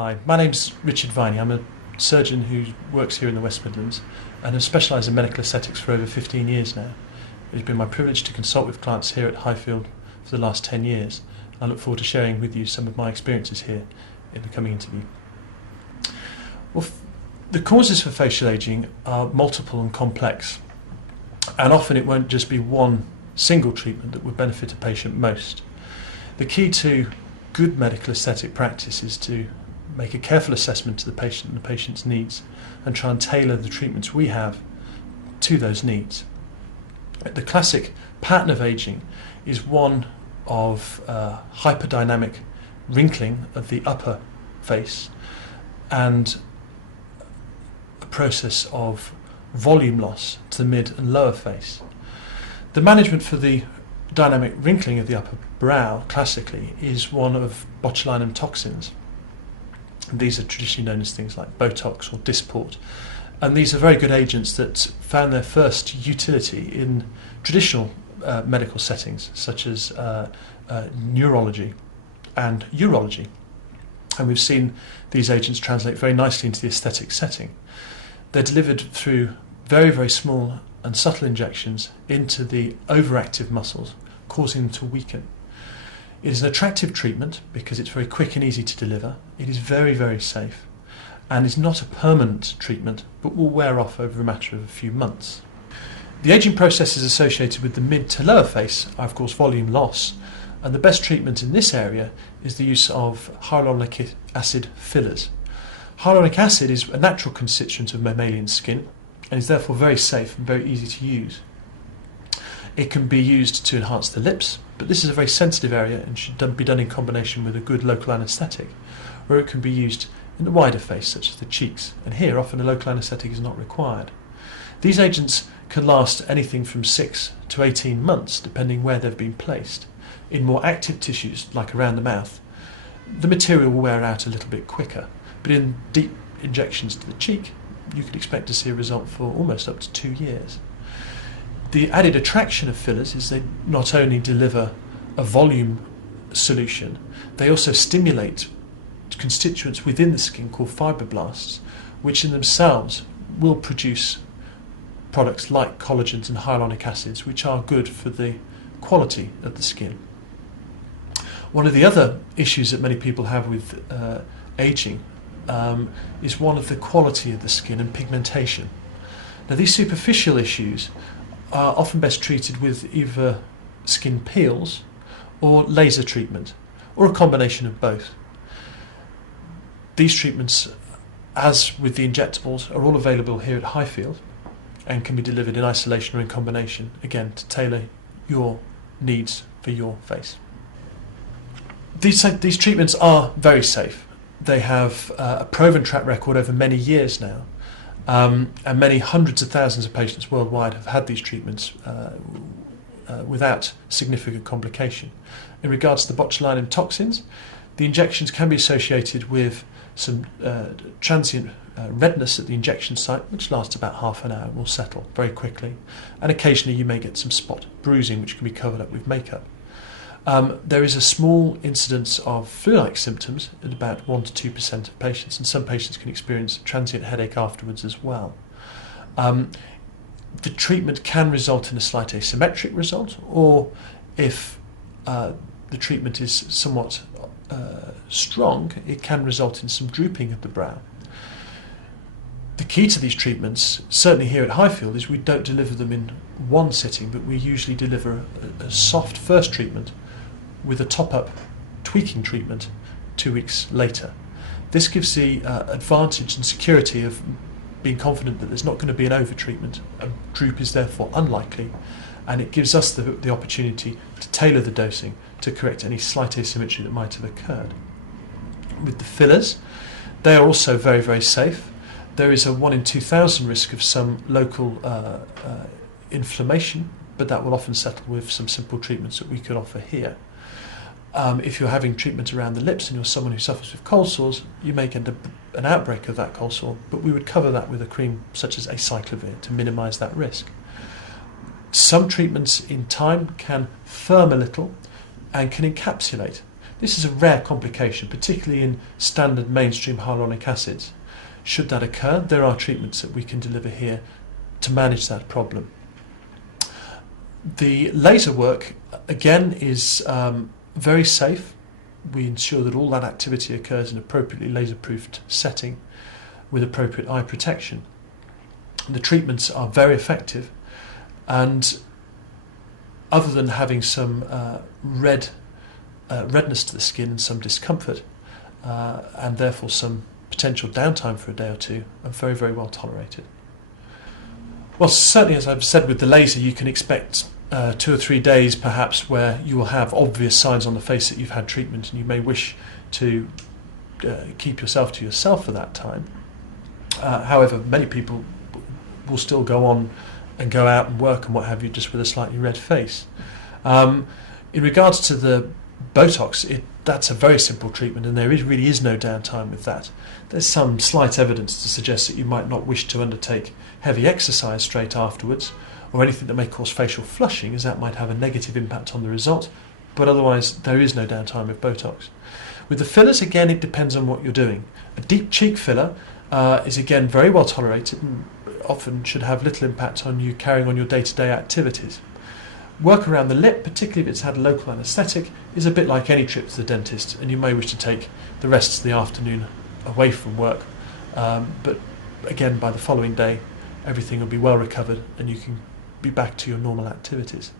Hi, my name's Richard Viney. I'm a surgeon who works here in the West Midlands and have specialised in medical aesthetics for over 15 years now. It's been my privilege to consult with clients here at Highfield for the last 10 years. I look forward to sharing with you some of my experiences here in the coming interview. Well, the causes for facial ageing are multiple and complex, and often it won't just be one single treatment that would benefit a patient most. The key to good medical aesthetic practice is to make a careful assessment to the patient and the patient's needs and try and tailor the treatments we have to those needs. The classic pattern of ageing is one of hyperdynamic wrinkling of the upper face and a process of volume loss to the mid and lower face. The management for the dynamic wrinkling of the upper brow, classically, is one of botulinum toxins. These are traditionally known as things like Botox or Dysport, and these are very good agents that found their first utility in traditional medical settings such as neurology and urology, and we've seen these agents translate very nicely into the aesthetic setting. They're delivered through very, very small and subtle injections into the overactive muscles, causing them to weaken. It is an attractive treatment because it's very quick and easy to deliver. It is very, very safe and is not a permanent treatment but will wear off over a matter of a few months. The ageing processes associated with the mid to lower face are of course volume loss, and the best treatment in this area is the use of hyaluronic acid fillers. Hyaluronic acid is a natural constituent of mammalian skin and is therefore very safe and very easy to use. It can be used to enhance the lips, but this is a very sensitive area and should be done in combination with a good local anaesthetic, or it can be used in the wider face, such as the cheeks, and here often a local anaesthetic is not required. These agents can last anything from 6 to 18 months, depending where they've been placed. In more active tissues, like around the mouth, the material will wear out a little bit quicker, but in deep injections to the cheek, you could expect to see a result for almost up to 2 years. The added attraction of fillers is they not only deliver a volume solution, they also stimulate constituents within the skin called fibroblasts, which in themselves will produce products like collagens and hyaluronic acids, which are good for the quality of the skin. One of the other issues that many people have with ageing is one of the quality of the skin and pigmentation. Now, these superficial issues are often best treated with either skin peels or laser treatment, or a combination of both. These treatments, as with the injectables, are all available here at Highfield and can be delivered in isolation or in combination, again to tailor your needs for your face. These treatments are very safe. They have a proven track record over many years now. And many hundreds of thousands of patients worldwide have had these treatments without significant complication. In regards to the botulinum toxins, the injections can be associated with some transient redness at the injection site, which lasts about half an hour and will settle very quickly. And occasionally you may get some spot bruising, which can be covered up with makeup. There is a small incidence of flu-like symptoms in about 1 to 2% of patients, and some patients can experience transient headache afterwards as well. The treatment can result in a slight asymmetric result, or if the treatment is somewhat strong, it can result in some drooping of the brow. The key to these treatments, certainly here at Highfield, is we don't deliver them in one sitting, but we usually deliver a soft first treatment with a top-up tweaking treatment 2 weeks later. This gives the advantage and security of being confident that there's not going to be an over-treatment. A droop is therefore unlikely, and it gives us the opportunity to tailor the dosing to correct any slight asymmetry that might have occurred. With the fillers, they are also very, very safe. There is a 1 in 2,000 risk of some local inflammation, but that will often settle with some simple treatments that we could offer here. If you're having treatment around the lips and you're someone who suffers with cold sores, you may get an outbreak of that cold sore, but we would cover that with a cream such as acyclovir to minimise that risk. Some treatments in time can firm a little and can encapsulate, This is a rare complication, particularly in standard mainstream hyaluronic acids. Should that occur, there are treatments that we can deliver here to manage that problem. The laser work, again, is very safe. We ensure that all that activity occurs in an appropriately laser-proofed setting with appropriate eye protection. The treatments are very effective, and other than having some redness to the skin and some discomfort, and therefore some potential downtime for a day or two, are very, very well tolerated. Well, certainly, as I've said, with the laser, you can expect 2 or 3 days perhaps where you will have obvious signs on the face that you've had treatment, and you may wish to keep yourself to yourself for that time. However, many people will still go on and go out and work and what have you, just with a slightly red face. In regards to the Botox, that's a very simple treatment, and there really is no downtime with that. There's some slight evidence to suggest that you might not wish to undertake heavy exercise straight afterwards, or anything that may cause facial flushing, as that might have a negative impact on the result, but otherwise there is no downtime with Botox. With the fillers, again, it depends on what you're doing. A deep cheek filler is again very well tolerated and often should have little impact on you carrying on your day-to-day activities. Work around the lip, particularly if it's had local anaesthetic, is a bit like any trip to the dentist, and you may wish to take the rest of the afternoon away from work, but again by the following day everything will be well recovered and you can be back to your normal activities.